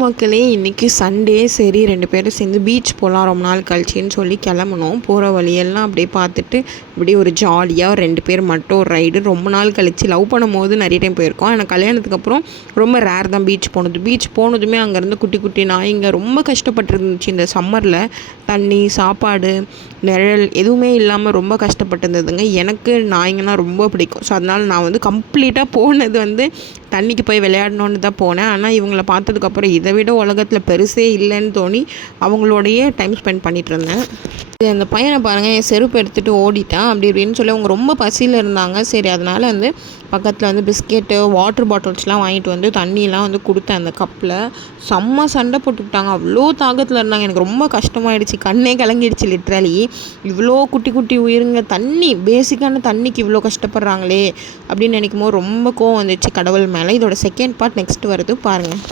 மக்களே, இன்றைக்கி சண்டே. சரி 2 பேரும் சேர்ந்து பீச் போகலாம் ரொம்ப நாள் கழிச்சின்னு சொல்லி கிளம்புனோம். போகிற வழியெல்லாம் அப்படியே பார்த்துட்டு இப்படி ஒரு ஜாலியாக 2 பேர் மட்டும் ஒரு ரைடு. ரொம்ப நாள் கழித்து லவ் பண்ணும்போது நிறைய டைம் போயிருக்கோம். ஆனால் கல்யாணத்துக்கு அப்புறம் ரொம்ப ரேர் தான் பீச் போனது. பீச் போனதுமே அங்கேருந்து குட்டி குட்டி நாய்ங்க ரொம்ப கஷ்டப்பட்டுருந்துச்சு. இந்த சம்மரில் தண்ணி, சாப்பாடு, நிழல் எதுவுமே இல்லாமல் ரொம்ப கஷ்டப்பட்டுருந்ததுங்க. எனக்கு நாய்ங்கன்னா ரொம்ப பிடிக்கும். ஸோ அதனால் நான் வந்து கம்ப்ளீட்டாக போனது தண்ணிக்கு போய் விளையாடணுன்னு தான் போனேன். ஆனால் இவங்கள பார்த்ததுக்கப்புறம் இதை விட உலகத்தில் பெருசே இல்லைன்னு தோணி அவங்களோடையே டைம் ஸ்பெண்ட் பண்ணிகிட்டு இருந்தேன். அந்த பையனை பாருங்கள், என் செருப்பு எடுத்துகிட்டு ஓடிட்டான். அப்படி இப்படின்னு சொல்லி அவங்க ரொம்ப பசியில் இருந்தாங்க. சரி அதனால் பக்கத்தில் பிஸ்கெட்டு, வாட்டர் பாட்டில்ஸ்லாம் வாங்கிட்டு தண்ணியெலாம் கொடுத்தேன். அந்த கப்பில் செம்ம சண்டை போட்டுக்கிட்டாங்க. அவ்வளோ தாகத்தில் இருந்தாங்க. எனக்கு ரொம்ப கஷ்டமாயிடுச்சு. கண்ணே கலங்கிடுச்சு லிட்ரலி. இவ்வளோ குட்டி குட்டி உயிருங்க பேசிக்கான தண்ணிக்கு இவ்வளோ கஷ்டப்படுறாங்களே அப்படின்னு நினைக்கும் போது ரொம்ப கோவம் வந்துச்சு கடவுள் மேலே. இதோட செகண்ட் பார்ட் நெக்ஸ்ட் வருது பாருங்கள்.